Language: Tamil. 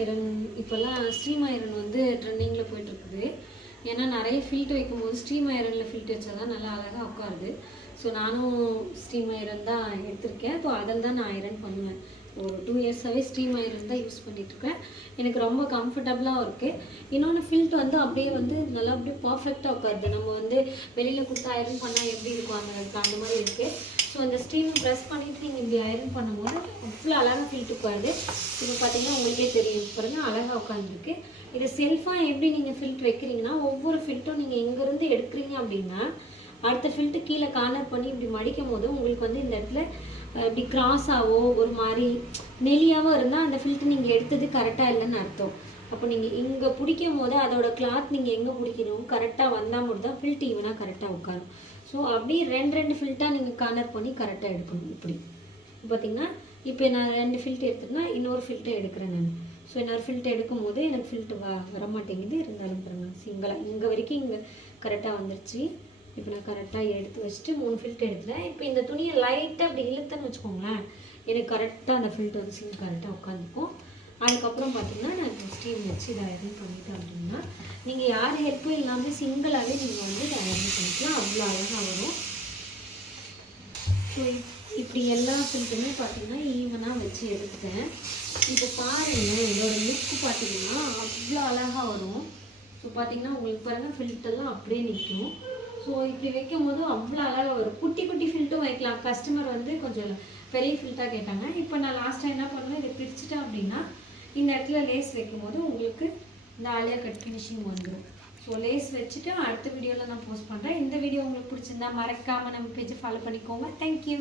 ஐரன் இப்போல்லாம் ஸ்டீம் ஐரன் வந்து ட்ரெண்டிங்கில் போயிட்டுருக்குது. ஏன்னா நிறைய ஃபில்ட் வைக்கும்போது ஸ்டீம் ஐரனில் ஃபில்ட் வச்சா தான் நல்லா அழகாக உட்காருது. ஸோ நானும் ஸ்டீம் ஐரன் தான் எடுத்திருக்கேன். ஸோ அதில் தான் நான் ஐரன் பண்ணுவேன். ஒரு 2 இயர்ஸாகவே ஸ்டீம் ஐரன் தான் யூஸ் பண்ணிகிட்ருக்கேன். எனக்கு ரொம்ப கம்ஃபர்டபுளாகவும் இருக்குது. இன்னொன்று ஃபில்ட் வந்து அப்படியே வந்து நல்லா அப்படியே பர்ஃபெக்டாக உட்காருது. நம்ம வந்து வெளியில் கொடுத்து ஐரன் பண்ணால் எப்படி இருக்கும் அந்த மாதிரி இருக்குது. ஸோ இந்த ஸ்டீம் ப்ரெஸ் பண்ணிவிட்டு நீங்கள் இப்படி ஐரன் பண்ணும்போது அவ்வளோ அழகாக ஃபில்ட் உட்காருது. இப்போ பார்த்தீங்கன்னா உங்களுக்கே தெரியும் பாருங்கள், அழகாக உட்காந்துருக்கு. இதை செல்ஃபாக எப்படி நீங்கள் ஃபில்ட் வைக்கிறீங்கன்னா, ஒவ்வொரு ஃபில்ட்டும் நீங்கள் எங்கேருந்து எடுக்கிறீங்க அப்படின்னா அடுத்த ஃபில்ட்டு கீழே கார்னர் பண்ணி இப்படி மடிக்கும் போது உங்களுக்கு வந்து இந்த இடத்துல இப்படி கிராஸாவோ ஒரு மாதிரி நெலியாவோ இருந்தால் அந்த ஃபில்ட்டு நீங்கள் எடுத்தது கரெக்டாக இல்லைன்னு அர்த்தம். அப்போ நீங்கள் இங்கே பிடிக்கும் போது அதோட கிளாத் நீங்கள் எங்கே பிடிக்கணும் கரெக்டாக வந்தால் மட்டும் தான் ஃபில்ட் ஈவனாக கரெக்டாக உட்காரும். ஸோ அப்படியே ரெண்டு ஃபில்ட்டாக நீங்கள் கார்னர் பண்ணி கரெக்டாக எடுக்கணும். இப்படி பார்த்தீங்கன்னா இப்போ நான் 2 ஃபில்ட் எடுத்துட்டேன்னா இன்னொரு ஃபில்ட்டை எடுக்கிறேன் நான். ஸோ இன்னொரு ஃபில்ட் எடுக்கும் போது எனக்கு ஃபில்ட்டு வரமாட்டேங்குது. இருந்தாலும் பாருங்கள் சிங்கிளாக இங்கே வரைக்கும் இங்கே கரெக்டாக வந்துருச்சு. இப்போ நான் கரெக்டாக எடுத்து வச்சுட்டு 3 ஃபில்ட் எடுத்துட்டேன். இப்போ இந்த துணியை லைட்டாக அப்படி இழுத்தன்னு வச்சுக்கோங்களேன், எனக்கு கரெக்டாக அந்த ஃபில்ட் வந்து சிங்க் கரெக்டாக உட்காந்துக்கும். அதுக்கப்புறம் பார்த்தீங்கன்னா நான் ஸ்டீம் வச்சு இதை ஐரன் பண்ணிட்டேன் அப்படின்னா நீங்கள் யார் ஹெல்ப்பும் இல்லாமல் சிங்கிளாகவே நீங்கள் வந்து இதை ஐரன் பண்ணிக்கலாம். அவ்வளோ அழகாக வரும். ஸோ இப்படி எல்லா ஃபில்ட்டுமே பார்த்தீங்கன்னா ஈவனாக வச்சு எடுத்துட்டேன். இப்போ பாருங்கள் இதோட லுக்கு பார்த்தீங்கன்னா அவ்வளோ அழகாக வரும். ஸோ பார்த்தீங்கன்னா உங்களுக்கு பாருங்கள் ஃபில்ட்டெல்லாம் அப்படியே நிற்கும். ஸோ இப்படி வைக்கும் போது அவ்வளோ அழகாக வரும். குட்டி குட்டி ஃபில்ட்டும் வைக்கலாம். கஸ்டமர் வந்து கொஞ்சம் பெரிய ஃபில்ட்டாக கேட்டாங்க. இப்போ நான் லாஸ்ட்டாக என்ன பண்ணுவேன், இதை பிரிச்சுட்டேன் அப்படின்னா இந்த இடத்துல லேஸ் வைக்கும் போது உங்களுக்கு இந்த ஆலியா கட் ஃபினிஷிங் வந்துடும். ஸோ லேஸ் வச்சுட்டு அடுத்த வீடியோவில் நான் போஸ்ட் பண்ணுறேன். இந்த வீடியோ உங்களுக்கு பிடிச்சிருந்தா மறக்காமல் நம்ம பேஜை ஃபாலோ பண்ணிக்கோங்க. தேங்க்யூ.